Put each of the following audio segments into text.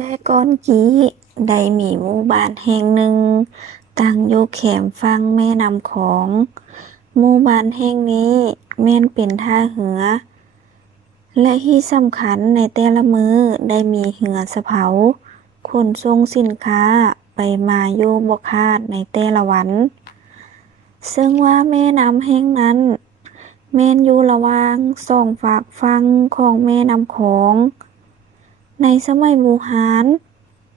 แต่ก่อนกี้ได้มีหมู่บ้านแห่งหนึ่ง ตั้งอยู่แขมฝั่งแม่น้ำโขงหมู่บ้านแห่งนี้แม่นเป็นท่าเรือ และที่สำคัญในแต่ละมือได้มีเรือสะเภาขนส่งสินค้าไปมาอยู่บ่ขาดในแต่ละวัน ซึ่งว่าแม่น้ำแห่งนั้น แม่นอยู่ระว่างสองฝากฝั่งของแม่น้ำโขง ในสมัยโบราณ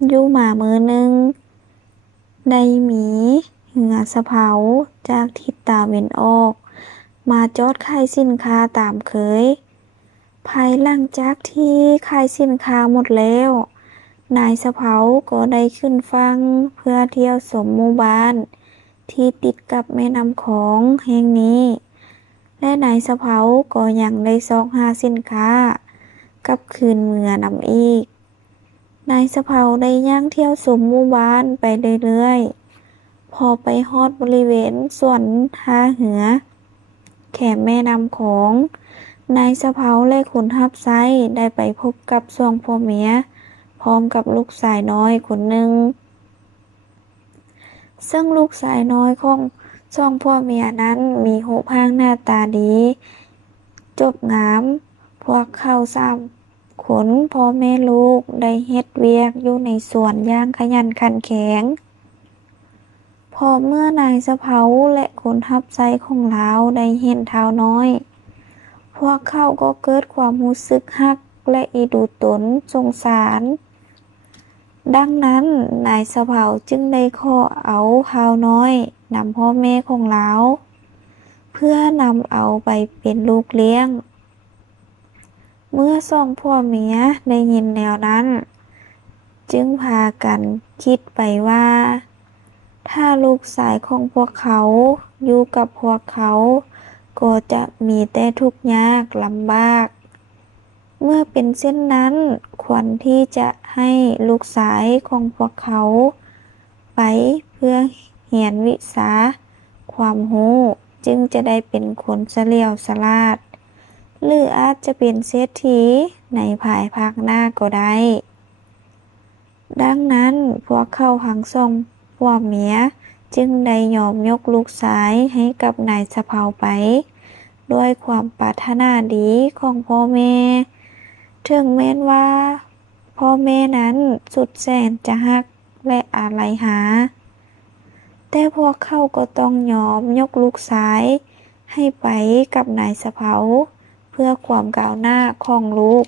อยู่หมามือหนึ่งได้มีเรือสะเภาจากทิศตะวันออก มาจอดขายสินค้าตามเคย ภายหลังจากที่ขายสินค้าหมดแล้ว นายสะเภาก็ได้ขึ้นฝั่งเพื่อเที่ยวชมหมู่บ้าน ที่ติดกับแม่น้ำโขงแห่งนี้ และนายสะเภาก็ยังได้ซอกหาสินค้า กลับคืนเมือนำอีก นายสะเภาได้ย่างเที่ยวชมหมู่บ้านไปเรื่อยๆ พอไปฮอดบริเวณสวนท่าเรือ แขมแม่น้ำโขงนายสะเภาและคนรับใช้ได้ไปพบกับสองพ่อเมียพร้อมกับลูกชายน้อยคนหนึ่ง ซึ่งลูกชายน้อยของสองพ่อเมียนั้นมีรูปร่างหน้าตาดี จบงาม พวกเข้าสามคนพ่อแม่ลูกได้เฮ็ดเวียกอยู่ในสวนย่างขยันขันแข็ง พอเมื่อนายสะเภาและคนรับใช้ของลาวได้เห็นเท้าน้อย พวกเขาก็เกิดความรู้สึกฮักและอีดูตนสงสาร ดังนั้นนายสะเภาจึงได้ขอเอาเท้าน้อยนำพ่อแม่ของลาวเพื่อนำเอาไปเป็นลูกเลี้ยง เมื่อสองพ่อเมียได้ยินแนวนั้น จึงพากันคิดไปว่า ถ้าลูกชายของพวกเขาอยู่กับพวกเขา ก็จะมีแต่ทุกข์ยากลำบาก เมื่อเป็นเช่นนั้นควรที่จะให้ลูกชายของพวกเขา ไปเพื่อเรียนวิชาความรู้จึงจะได้เป็นคนเฉลียวฉลาด หรืออาจจะเป็นเศรษฐีในภายภาคหน้าก็ได้ ดังนั้นพวกเขาทั้งสองผัวเมียจึงได้ยอมยกลูกชายให้กับนายสะเภาไป ด้วยความปรารถนาดีของพ่อแม่ถึงแม้นว่า พ่อแม่นั้นสุดแสนจะฮักและอาลัยหา แต่พวกเขาก็ต้องยอมยกลูกชายให้ไปกับนายสะเภา เพื่อความก้าวหน้าของลูก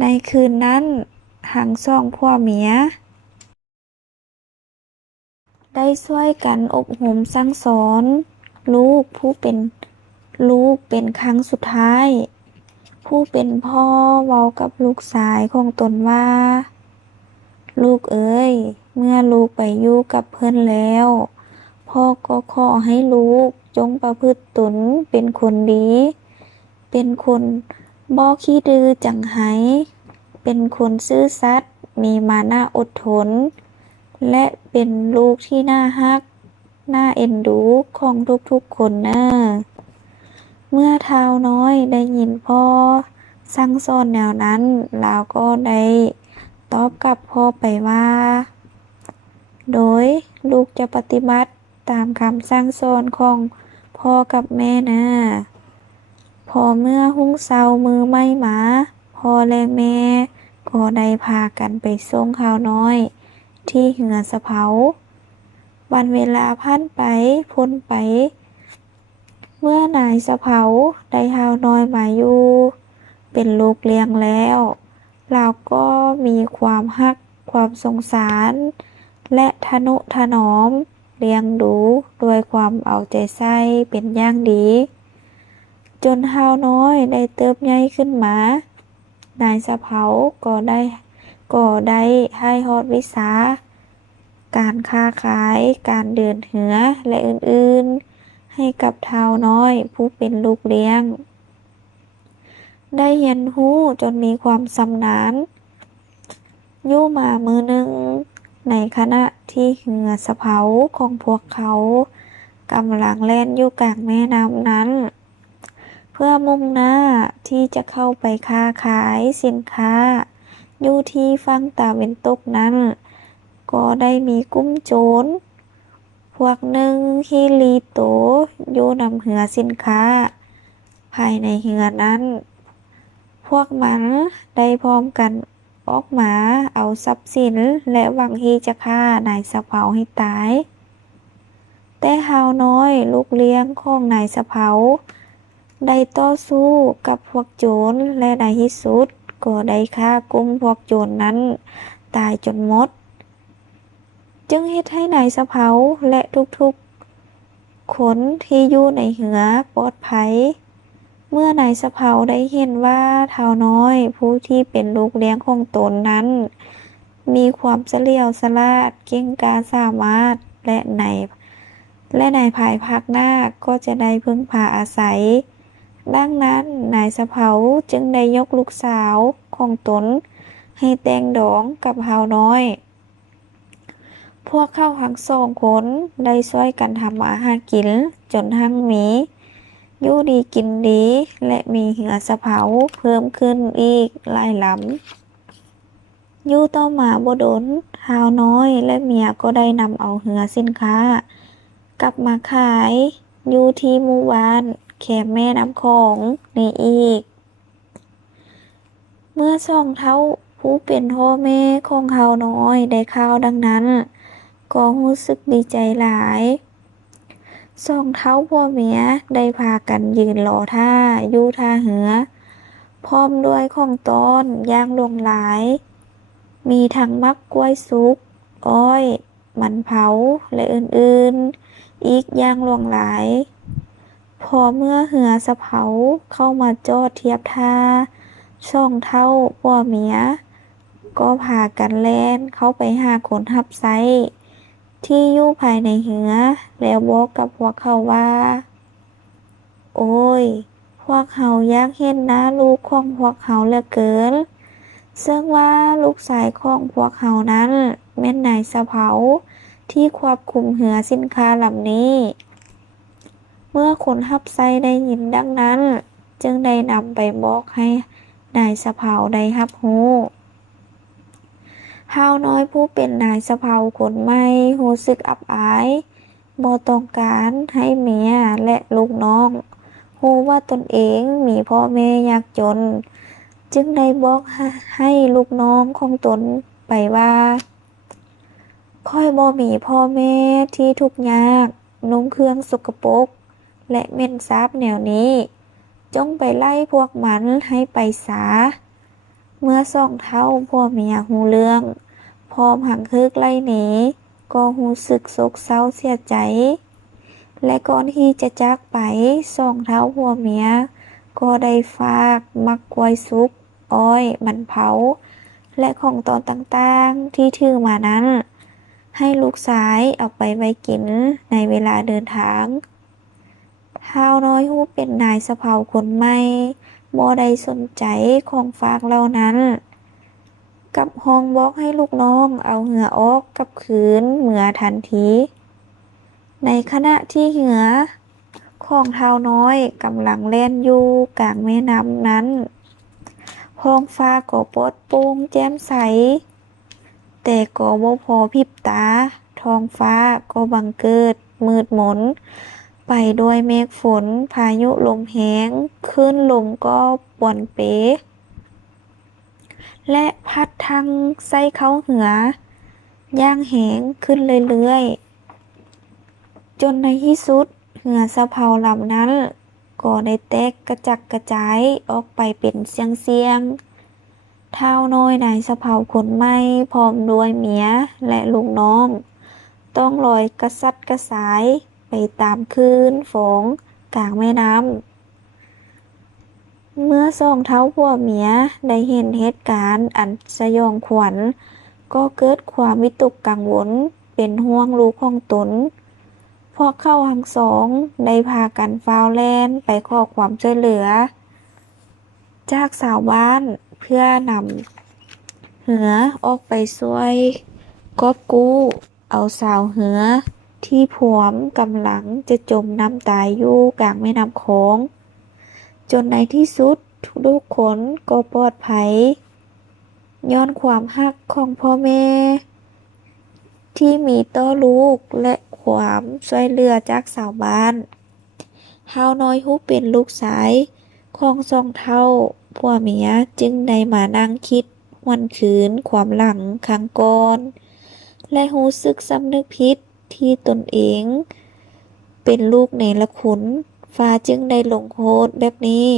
ในคืนนั้นทั้งสองผัวเมีย ได้ช่วยกันอบรมสั่งสอน ลูกผู้เป็นลูกเป็นครั้งสุดท้าย ผู้เป็นพ่อเว้ากับลูกชายของตนว่า ลูกเอ๋ยเมื่อลูกไปอยู่กับเพิ่อนแล้ว พ่อก็ขอให้ลูก จงประพฤติตนเป็นคนดี เป็นคนบ่ขี้ดื้อจังไห้ เป็นคนซื่อสัตย์มีมานะอดทน และเป็นลูกที่น่าฮัก น่าเอ็นดูของทุกๆคนนะเมื่อเท้าน้อยได้ยินพ่อสั่งสอนแนวนั้นลาวก็ได้ตอบกลับพ่อไปว่า โดยลูกจะปฏิบัติตามคำสั่งสอนของ พ่อกับแม่นะพอเมื่อหุ้งเซามือไม่หมาพ่อและแม่ก็ได้พากันไปส่งข้าวน้อย ที่เหือสะเภาวันเวลาผ่านไปพ้นไป เมื่อนายสะเภาได้ข้าวน้อยมาอยู่เป็นลูกเลี้ยงแล้ว เราก็มีความฮักความสงสาร และทนุถนอม เลี้ยงดูด้วยความเอาใจใส่เป็นอย่างดี จนเฮาน้อยได้เติบใหญ่ขึ้นมา นายสะเภาก็ได้ก็ได้ให้ฮอดวิสา การค้าขายการเดินเหือและอื่นๆ ให้กับเท้าน้อยผู้เป็นลูกเลี้ยง ได้เรียนรู้จนมีความสำนาญอยู่มามือหนึ่ง ในขณะที่เหงือสะเภาของพวกเขากำลังแล่นอยู่กลางแม่น้ำนั้น เพื่อมุ่งหน้าที่จะเข้าไปค้าขายสินค้า อยู่ที่ฝั่งตะเวนตกนั้น ก็ได้มีกลุ่มโจรพวกหนึ่งที่ลีโตอยู่นำเหือสินค้า ภายในเหือนั้น พวกมันได้พร้อมกัน ออกมา เอาทรัพย์สิน และหวังที่จะฆ่านายสะเภาให้ตาย แต่ฮาวน้อยลูกเลี้ยงของนายสะเภาได้ต่อสู้กับพวกโจรและในที่สุดก็ได้ฆ่ากลุ่มพวกโจรนั้น ตายจนหมด จึงเฮ็ดให้นายสะเภาและทุกๆ คนที่อยู่ในเหือปลอดภัย เมื่อนายสะเภาได้เห็นว่าเท่าน้อยผู้ที่เป็นลูกเลี้ยงของตนนั้น มีความเฉลียวฉลาดเก่งกาจสามารถและในและในภายภาคหน้าก็จะได้พึ่งพาอาศัย ดังนั้นนายสะเภาจึงได้ยกลูกสาวของตน ให้แต่งดองกับเฮาน้อย พวกเข้าทั้งสองคนได้ช่วยกันทำมาหากินจนทั้งมี ยู่ดีกินดี และมีเหือสะเภาเพิ่มขึ้นอีกหลายลำอยู่ต่อมาบ่ดนฮาวน้อยและเมียก็ได้นำเอาเหือสินค้า กลับมาขายอยู่ที่หมู่บ้านแคมแม่น้ำของนี่อีก เมื่อสองเท่าผู้เป็นพ่อแม่ของเฮาน้อยได้ข่าวดังนั้น ก็รู้สึกดีใจหลาย สองเท้าพ่อเมียได้พากันยืนรอท่าอยู่ท่าเหือ พร้อมด้วยของต้นย่างลวงหลาย มีทั้งมักกล้วยสุก อ้อย มันเผา และอื่นๆ อีกย่างลวงหลาย พอเมื่อเหือสะเผาเข้ามาจอดเทียบท่าช่องเท่าพ่อเมีย ก็พากันแล่นเข้าไปหาคนทับไซ ที่อยู่ภายในเหือ แล้วบอกกับพวกเขาว่า โอ้ย พวกเขาอยากเห็นหน้าลูกของพวกเขาเหลือเกิน ซึ่งว่าลูกชายของพวกเขานั้นแม่นนายสะเภาที่ควบคุมเหือสินค้าลำนี้ เมื่อคนฮับไซได้ยินดังนั้น จึงได้นำไปบอกให้นายสะเภาได้ฮับฮู้ ฮาวน้อยผู้เป็นนายสะเภาคนใหม่รู้สึกอับอายบ่ต้องการให้เมียและลูกน้องรู้ว่าตนเองมีพ่อแม่ยากจน จึงได้บอกให้ลูกน้องของตนไปว่าค่อยบ่มีพ่อแม่ที่ทุกข์ยากนุ่งเครื่องสกปรกและเม็นสาบแนวนี้ จงไปไล่พวกมันให้ไปสา เมื่อสองเท่าพ่อเมียหูเรื่อง พร้อมหังคึกไล่หนีก็หูสึกโศกเศร้าเสียใจ และก่อนที่จะจากไปสองเท่าพ่อเมีย ก็ได้ฝากมักกวยซุก อ้อย มันเผา และของตอนต่างๆที่ถือมานั้น ให้ลูกสายเอาไปไว้กินในเวลาเดินทางฮาน้อยฮู้เป็นนายสะเภาคนใหม่ บ่ได้สนใจของฝากเหล่านั้น กับห้องบอกให้ลูกน้องเอาเหงื่อออกกับคืนเหมือทันที ในขณะที่เหงื่อของเท้าน้อยกำลังเล่นอยู่กลางแม่น้ำนั้นห้องฟ้าก็ปดโปร่งแจ่มใส แต่ก็บ่พอพิบตา ท้องฟ้าก็บังเกิดมืดมน ไปด้วยเมฆฝน พายุลมแห้งคลื่นลมก็ป่วนเปและพัดทางไส้เขาเหือย่างแหงขึ้นเรื่อยๆ จนในที่สุดเหือสะเพาเหลำนั้นก็ได้แตกกระจักกระจายออกไปเป็นเสียงๆเท้าน้อยนายสะเพาคนใหม่พร้อมด้วยเมียและลูกน้อง ต้องลอยกระสัดกระสาย ไปตามคลื่นฝงกลางแม่น้ำ เมื่อสองเท้าผัวเมียได้เห็นเหตุการณ์อันสยองขวัญ ก็เกิดความวิตกกังวลเป็นห่วงลูกของตนพวกเข้าทั้งสองได้พากันฟาวแลนไปขอความช่วยเหลือ จากสาวบ้านเพื่อนำเหือออกไปช่วยกอบกู้ เอาสาวเหือ ที่ผวมกำลังจะจมน้ำตายอยู่กลางแม่น้ำโขงจนในที่สุดทุกคนก็ปลอดภัยย้อนความฮักของพ่อแม่ ที่มีต่อลูกและความช่วยเหลือจากชาวบ้านเฮาน้อยผู้เป็นลูกชายของสองเท่าผัวเมียจึงได้มานั่งคิดหวนคืนความหลังครั้งก่อน และรู้สึกสำนึกผิด ที่ตนเอง เป็นลูกเนรคุณ ฟ้าจึงได้ลงโทษแบบนี้